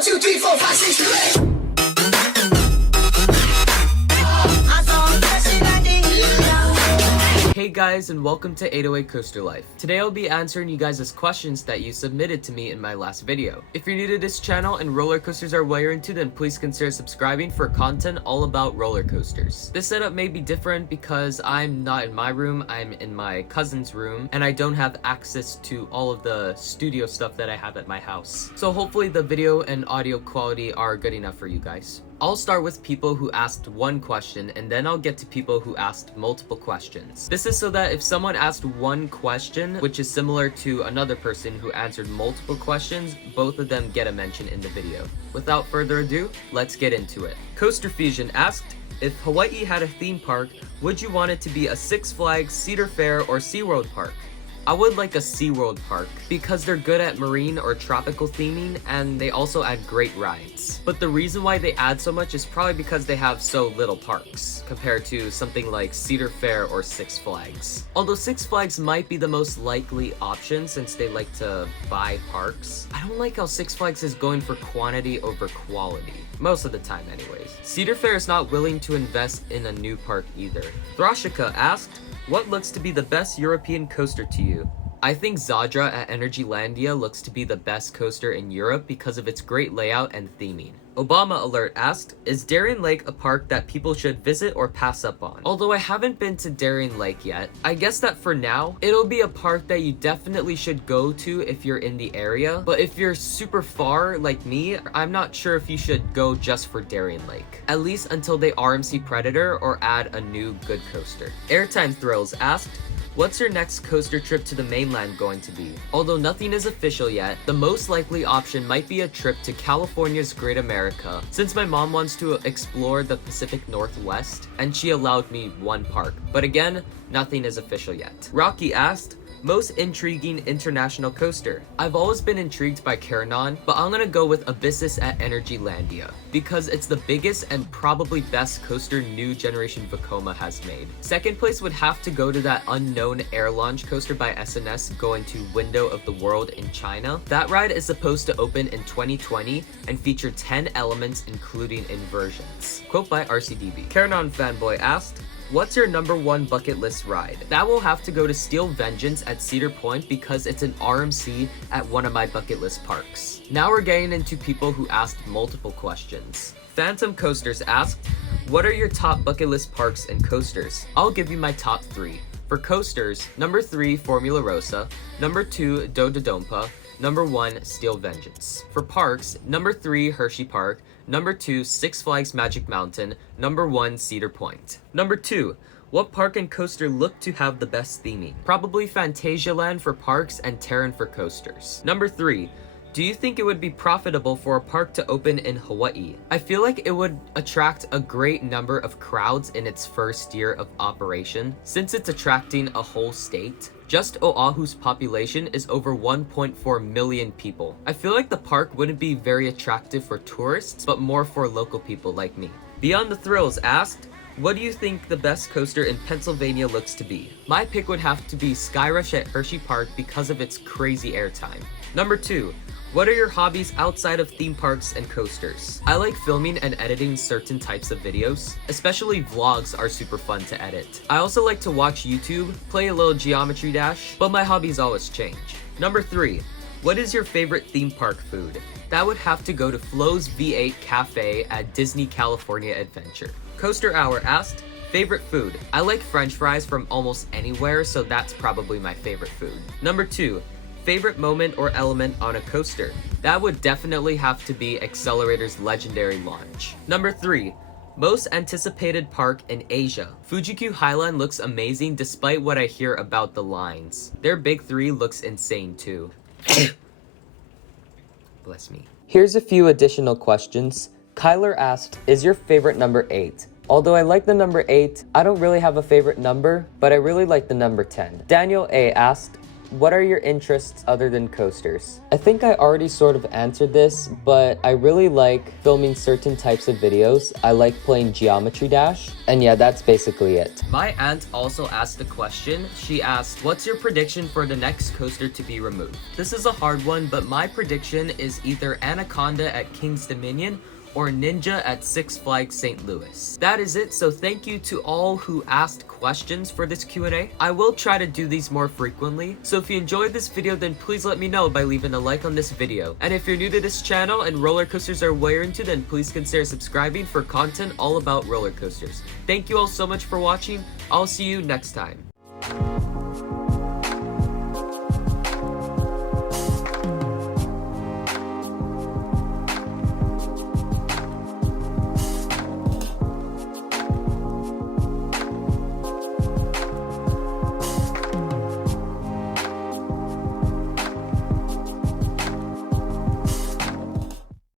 1, 2, 3, 4, 5, 6, 7, 8. Hey guys, and welcome to 808 Coaster Life. Today I'll be answering you guys' questions that you submitted to me in my last video. If you're new to this channel and roller coasters are what you're into, then please consider subscribing for content all about roller coasters. This setup may be different because I'm not in my room, I'm in my cousin's room, and I don't have access to all of the studio stuff that I have at my house. So hopefully the video and audio quality are good enough for you guys. I'll start with people who asked one question, and then I'll get to people who asked multiple questions. This is so that if someone asked one question, which is similar to another person who answered multiple questions, both of them get a mention in the video. Without further ado, let's get into it. Coaster Fusion asked, if Hawaii had a theme park, would you want it to be a Six Flags, Cedar Fair, or SeaWorld park? I would like a SeaWorld park because they're good at marine or tropical theming and they also add great rides. But the reason why they add so much is probably because they have so little parks compared to something like Cedar Fair or Six Flags. Although Six Flags might be the most likely option since they like to buy parks, I don't like how Six Flags is going for quantity over quality. Most of the time anyways. Cedar Fair is not willing to invest in a new park either. Thrashika asked, what looks to be the best European coaster to you? I think Zadra at Energylandia looks to be the best coaster in Europe because of its great layout and theming. Obama Alert asked, is Darien Lake a park that people should visit or pass up on? Although I haven't been to Darien Lake yet, I guess that for now, it'll be a park that you definitely should go to if you're in the area. But if you're super far like me, I'm not sure if you should go just for Darien Lake. At least until they RMC Predator or add a new good coaster. Airtime Thrills asked, what's your next coaster trip to the mainland going to be? Although nothing is official yet, the most likely option might be a trip to California's Great America, since my mom wants to explore the Pacific Northwest, and she allowed me one park. But again, nothing is official yet. Rocky asked, most intriguing international coaster. I've always been intrigued by Keranon, but I'm gonna go with Abyssus at Energylandia because it's the biggest and probably best coaster new generation Vekoma has made. Second place would have to go to that unknown air launch coaster by SNS going to Window of the World in China. That ride is supposed to open in 2020 and feature 10 elements including inversions. Quote by RCDB. Keranon Fanboy asked, what's your number one bucket list ride? That will have to go to Steel Vengeance at Cedar Point because it's an RMC at one of my bucket list parks. Now we're getting into people who asked multiple questions. Phantom Coasters asked, what are your top bucket list parks and coasters? I'll give you my top 3. For coasters, number 3, Formula Rosa, number 2, Dodonpa, number 1, Steel Vengeance. For parks, number 3, Hershey Park, number 2, Six Flags Magic Mountain, number 1, Cedar Point. Number 2, what park and coaster look to have the best theming? Probably Phantasialand for parks and Terran for coasters. Number 3, do you think it would be profitable for a park to open in Hawaii? I feel like it would attract a great number of crowds in its first year of operation, since it's attracting a whole state. Just Oahu's population is over 1.4 million people. I feel like the park wouldn't be very attractive for tourists, but more for local people like me. Beyond the Thrills asked, what do you think the best coaster in Pennsylvania looks to be? My pick would have to be Skyrush at Hershey Park because of its crazy airtime. Number 2, what are your hobbies outside of theme parks and coasters? I like filming and editing certain types of videos, especially vlogs are super fun to edit. I also like to watch YouTube, play a little Geometry Dash, but my hobbies always change. Number 3, what is your favorite theme park food? That would have to go to Flo's V8 Cafe at Disney California Adventure. Coaster Hour asked, favorite food? I like French fries from almost anywhere, so that's probably my favorite food. Number 2, favorite moment or element on a coaster? That would definitely have to be Accelerator's legendary launch. Number 3, most anticipated park in Asia. Fuji-Q Highline looks amazing despite what I hear about the lines. Their big 3 looks insane too. Bless me. Here's a few additional questions. Kyler asked, is your favorite number 8? Although I like the number 8, I don't really have a favorite number, but I really like the number 10. Daniel A asked, what are your interests other than coasters? I think I already sort of answered this, but I really like filming certain types of videos. I like playing Geometry Dash, and yeah, that's basically it. My aunt also asked a question. She asked, what's your prediction for the next coaster to be removed? This is a hard one, but my prediction is either Anaconda at King's Dominion or Ninja at Six Flags St. Louis. That is it, so thank you to all who asked questions for this Q&A. I will try to do these more frequently, so if you enjoyed this video, then please let me know by leaving a like on this video. And if you're new to this channel and roller coasters are what you're into, then please consider subscribing for content all about roller coasters. Thank you all so much for watching. I'll see you next time.